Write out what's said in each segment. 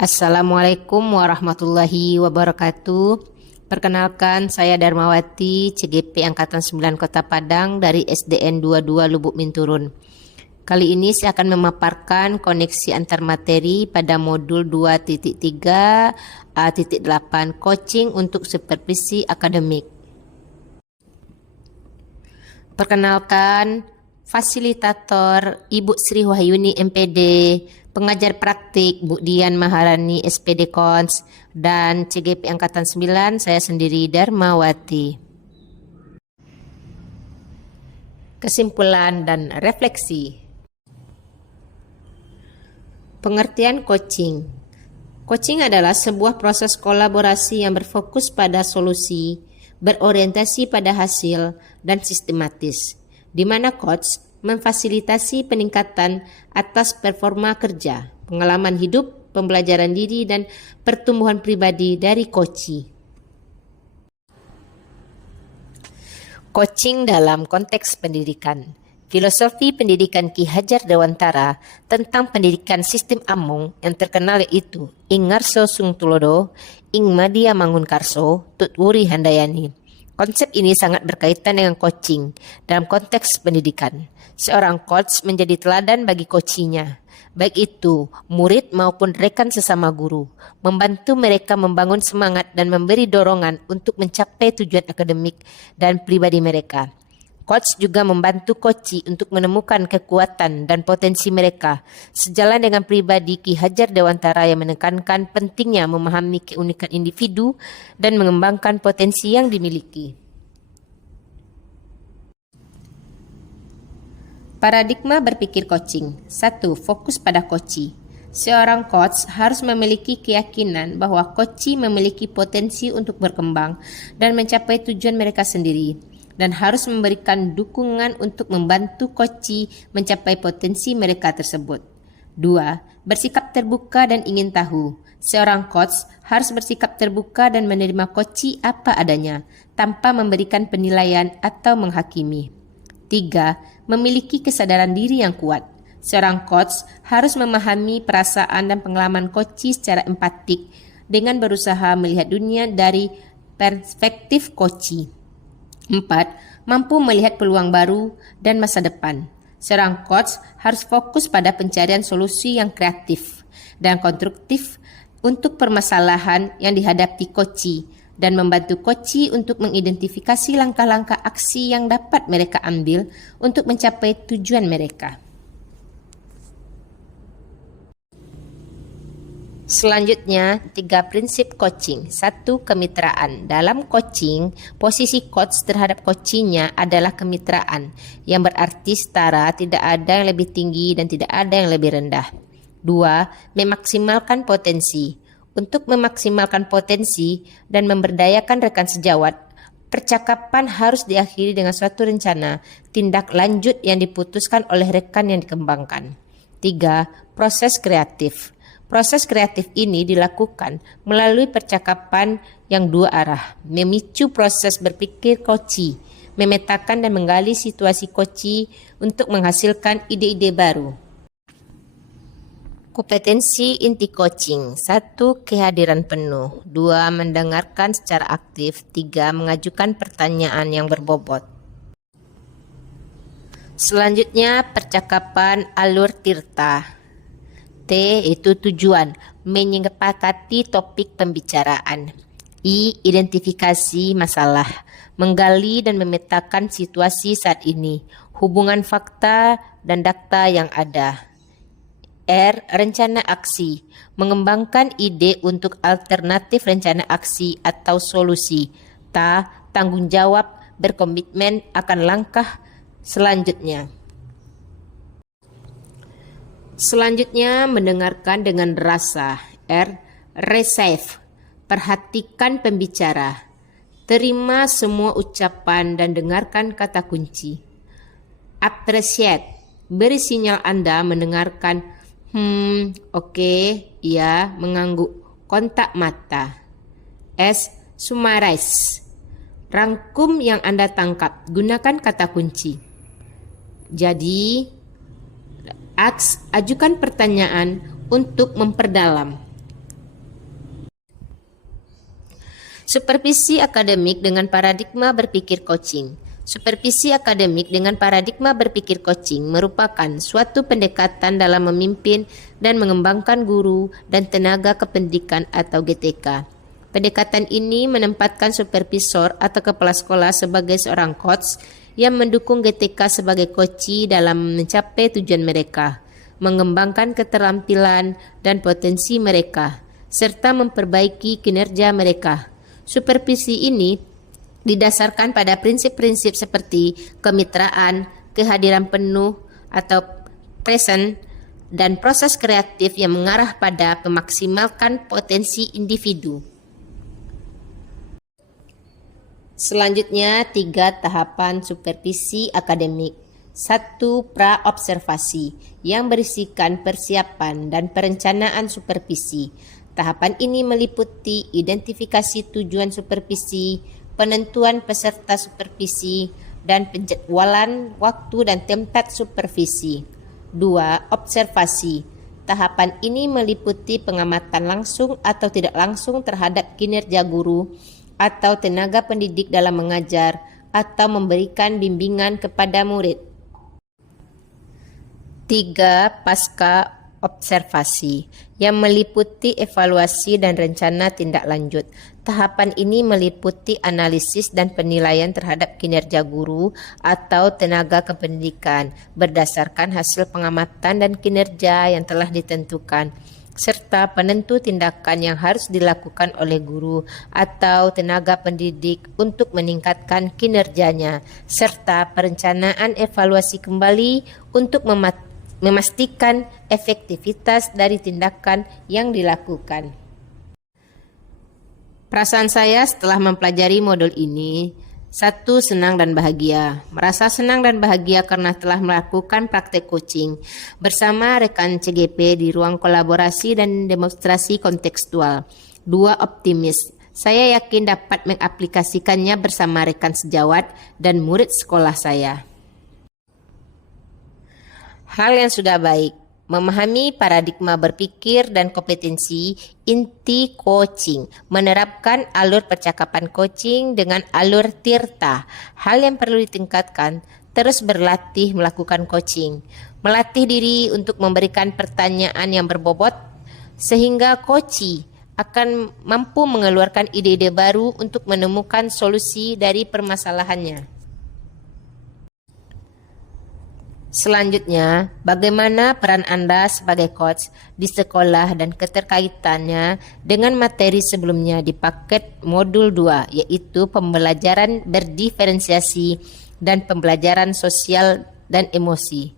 Assalamualaikum warahmatullahi wabarakatuh. Perkenalkan, saya Darmawati, CGP Angkatan 9 Kota Padang dari SDN 22 Lubuk Minturun. Kali ini saya akan memaparkan koneksi antar materi pada modul 2.3 A.8 coaching untuk supervisi akademik. Perkenalkan, fasilitator Ibu Sri Wahyuni MPD, pengajar praktik Bu Dian Maharani SPD Kons, dan CGP Angkatan 9 saya sendiri Darmawati. Kesimpulan dan refleksi. Pengertian coaching. Coaching adalah sebuah proses kolaborasi yang berfokus pada solusi, berorientasi pada hasil, dan sistematis, di mana coach memfasilitasi peningkatan atas performa kerja, pengalaman hidup, pembelajaran diri, dan pertumbuhan pribadi dari coachee. Coaching dalam konteks pendidikan. Filosofi pendidikan Ki Hajar Dewantara tentang pendidikan sistem amung yang terkenal yaitu Ing Ngarso Sung Tulodo, Ing Madia Mangunkarso, Tut Wuri Handayani. Konsep ini sangat berkaitan dengan coaching dalam konteks pendidikan. Seorang coach menjadi teladan bagi coachinya, baik itu murid maupun rekan sesama guru, membantu mereka membangun semangat dan memberi dorongan untuk mencapai tujuan akademik dan pribadi mereka. Coach juga membantu coachee untuk menemukan kekuatan dan potensi mereka, sejalan dengan pribadi Ki Hajar Dewantara yang menekankan pentingnya memahami keunikan individu dan mengembangkan potensi yang dimiliki. Paradigma berpikir coaching. 1. Fokus pada coachee. Seorang coach harus memiliki keyakinan bahwa coachee memiliki potensi untuk berkembang dan mencapai tujuan mereka sendiri, dan harus memberikan dukungan untuk membantu coachee mencapai potensi mereka tersebut. 2. Bersikap terbuka dan ingin tahu. Seorang coach harus bersikap terbuka dan menerima coachee apa adanya, tanpa memberikan penilaian atau menghakimi. 3. Memiliki kesadaran diri yang kuat. Seorang coach harus memahami perasaan dan pengalaman coachee secara empatik dengan berusaha melihat dunia dari perspektif coachee. 4. Mampu melihat peluang baru dan masa depan. Seorang coach harus fokus pada pencarian solusi yang kreatif dan konstruktif untuk permasalahan yang dihadapi coachee dan membantu coachee untuk mengidentifikasi langkah-langkah aksi yang dapat mereka ambil untuk mencapai tujuan mereka. Selanjutnya, 3 prinsip coaching. 1. Kemitraan. Dalam coaching, posisi coach terhadap coachee-nya adalah kemitraan, yang berarti setara, tidak ada yang lebih tinggi dan tidak ada yang lebih rendah. 2. Memaksimalkan potensi. Untuk memaksimalkan potensi dan memberdayakan rekan sejawat, percakapan harus diakhiri dengan suatu rencana tindak lanjut yang diputuskan oleh rekan yang dikembangkan. 3. Proses kreatif. Proses kreatif ini dilakukan melalui percakapan yang dua arah, memicu proses berpikir coachee, memetakan dan menggali situasi coachee untuk menghasilkan ide-ide baru. Kompetensi inti coaching. 1. Kehadiran penuh. 2. Mendengarkan secara aktif. 3. Mengajukan pertanyaan yang berbobot. Selanjutnya, percakapan alur tirta. T. Itu tujuan, menyepakati topik pembicaraan. I. Identifikasi masalah, menggali dan memetakan situasi saat ini, hubungan fakta dan data yang ada. R. Rencana aksi, mengembangkan ide untuk alternatif rencana aksi atau solusi. T. Tanggung jawab, berkomitmen akan langkah selanjutnya. Selanjutnya, mendengarkan dengan rasa. R. Receive, perhatikan pembicara. Terima semua ucapan dan dengarkan kata kunci. Appreciate, beri sinyal Anda mendengarkan. Oke, ya, mengangguk, kontak mata. S. Summarize, rangkum yang Anda tangkap, gunakan kata kunci. Jadi, ajukan pertanyaan untuk memperdalam. Supervisi akademik dengan paradigma berpikir coaching. Supervisi akademik dengan paradigma berpikir coaching merupakan suatu pendekatan dalam memimpin dan mengembangkan guru dan tenaga kependidikan atau GTK. Pendekatan ini menempatkan supervisor atau kepala sekolah sebagai seorang coach yang mendukung GTK sebagai coachee dalam mencapai tujuan mereka, mengembangkan keterampilan dan potensi mereka, serta memperbaiki kinerja mereka. Supervisi ini didasarkan pada prinsip-prinsip seperti kemitraan, kehadiran penuh atau present, dan proses kreatif yang mengarah pada memaksimalkan potensi individu. Selanjutnya, 3 tahapan supervisi akademik. 1. Pra-observasi yang berisikan persiapan dan perencanaan supervisi. Tahapan ini meliputi identifikasi tujuan supervisi, penentuan peserta supervisi, dan penjadwalan waktu dan tempat supervisi. 2. Observasi. Tahapan ini meliputi pengamatan langsung atau tidak langsung terhadap kinerja guru atau tenaga pendidik dalam mengajar atau memberikan bimbingan kepada murid. 3. Pasca observasi yang meliputi evaluasi dan rencana tindak lanjut. Tahapan ini meliputi analisis dan penilaian terhadap kinerja guru atau tenaga kependidikan berdasarkan hasil pengamatan dan kinerja yang telah ditentukan, serta penentu tindakan yang harus dilakukan oleh guru atau tenaga pendidik untuk meningkatkan kinerjanya, serta perencanaan evaluasi kembali untuk memastikan efektivitas dari tindakan yang dilakukan. Perasaan saya setelah mempelajari modul ini, 1. Senang dan bahagia. Merasa senang dan bahagia karena telah melakukan praktek coaching bersama rekan CGP di ruang kolaborasi dan demonstrasi kontekstual. 2. Optimis. Saya yakin dapat mengaplikasikannya bersama rekan sejawat dan murid sekolah saya. Hal yang sudah baik, memahami paradigma berpikir dan kompetensi inti coaching, menerapkan alur percakapan coaching dengan alur tirta. Hal yang perlu ditingkatkan, terus berlatih melakukan coaching, melatih diri untuk memberikan pertanyaan yang berbobot, sehingga coachee akan mampu mengeluarkan ide-ide baru untuk menemukan solusi dari permasalahannya. Selanjutnya, bagaimana peran Anda sebagai coach di sekolah dan keterkaitannya dengan materi sebelumnya di paket modul 2, yaitu pembelajaran berdiferensiasi dan pembelajaran sosial dan emosi.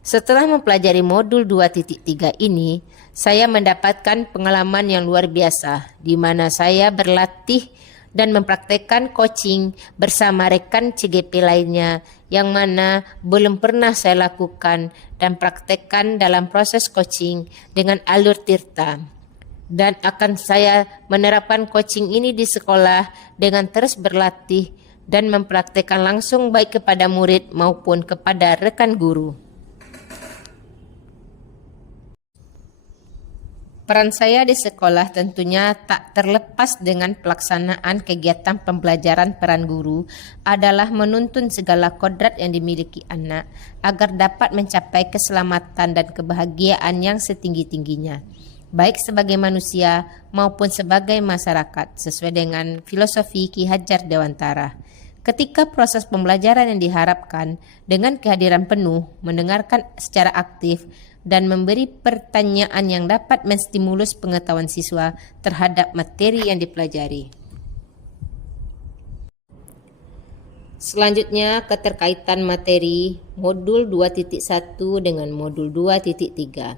Setelah mempelajari modul 2.3 ini, saya mendapatkan pengalaman yang luar biasa, di mana saya berlatih dan mempraktekkan coaching bersama rekan CGP lainnya yang mana belum pernah saya lakukan dan praktekkan dalam proses coaching dengan alur tirta. Dan akan saya menerapkan coaching ini di sekolah dengan terus berlatih dan mempraktekkan langsung baik kepada murid maupun kepada rekan guru. Peran saya di sekolah tentunya tak terlepas dengan pelaksanaan kegiatan pembelajaran. Peran guru adalah menuntun segala kodrat yang dimiliki anak agar dapat mencapai keselamatan dan kebahagiaan yang setinggi-tingginya, baik sebagai manusia maupun sebagai masyarakat, sesuai dengan filosofi Ki Hajar Dewantara. Ketika proses pembelajaran yang diharapkan dengan kehadiran penuh, mendengarkan secara aktif, dan memberi pertanyaan yang dapat menstimulus pengetahuan siswa terhadap materi yang dipelajari. Selanjutnya, keterkaitan materi modul 2.1 dengan modul 2.3.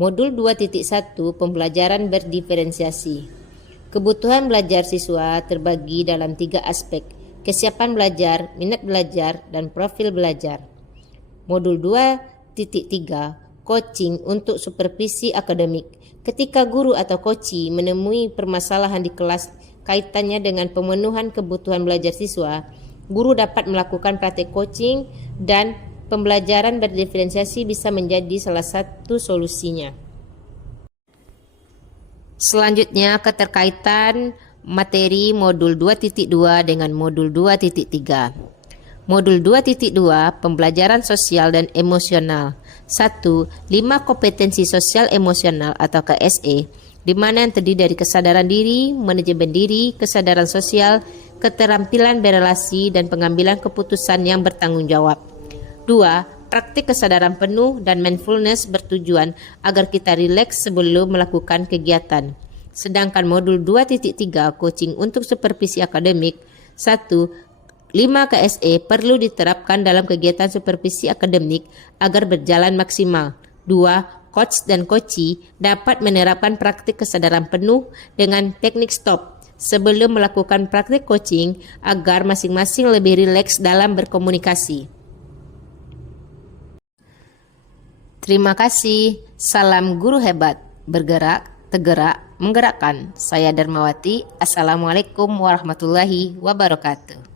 Modul 2.1 pembelajaran berdiferensiasi. Kebutuhan belajar siswa terbagi dalam 3 aspek: kesiapan belajar, minat belajar, dan profil belajar. Modul 2.3 coaching untuk supervisi akademik. Ketika guru atau coachee menemui permasalahan di kelas kaitannya dengan pemenuhan kebutuhan belajar siswa, guru dapat melakukan praktek coaching dan pembelajaran berdiferensiasi bisa menjadi salah satu solusinya. Selanjutnya, keterkaitan materi modul 2.2 dengan modul 2.3. Modul 2.2 Pembelajaran Sosial dan Emosional. 1. 5 kompetensi sosial emosional atau KSE, di mana yang terdiri dari kesadaran diri, manajemen diri, kesadaran sosial, keterampilan berelasi, dan pengambilan keputusan yang bertanggung jawab. 2. Praktik kesadaran penuh dan mindfulness bertujuan agar kita rileks sebelum melakukan kegiatan. Sedangkan modul 2.3 coaching untuk supervisi akademik. 1. 5 KSE perlu diterapkan dalam kegiatan supervisi akademik agar berjalan maksimal. 2. Coach dan coachee dapat menerapkan praktik kesadaran penuh dengan teknik stop sebelum melakukan praktik coaching agar masing-masing lebih rileks dalam berkomunikasi. Terima kasih. Salam guru hebat. Bergerak, tergerak, menggerakkan. Saya Darmawati. Assalamualaikum warahmatullahi wabarakatuh.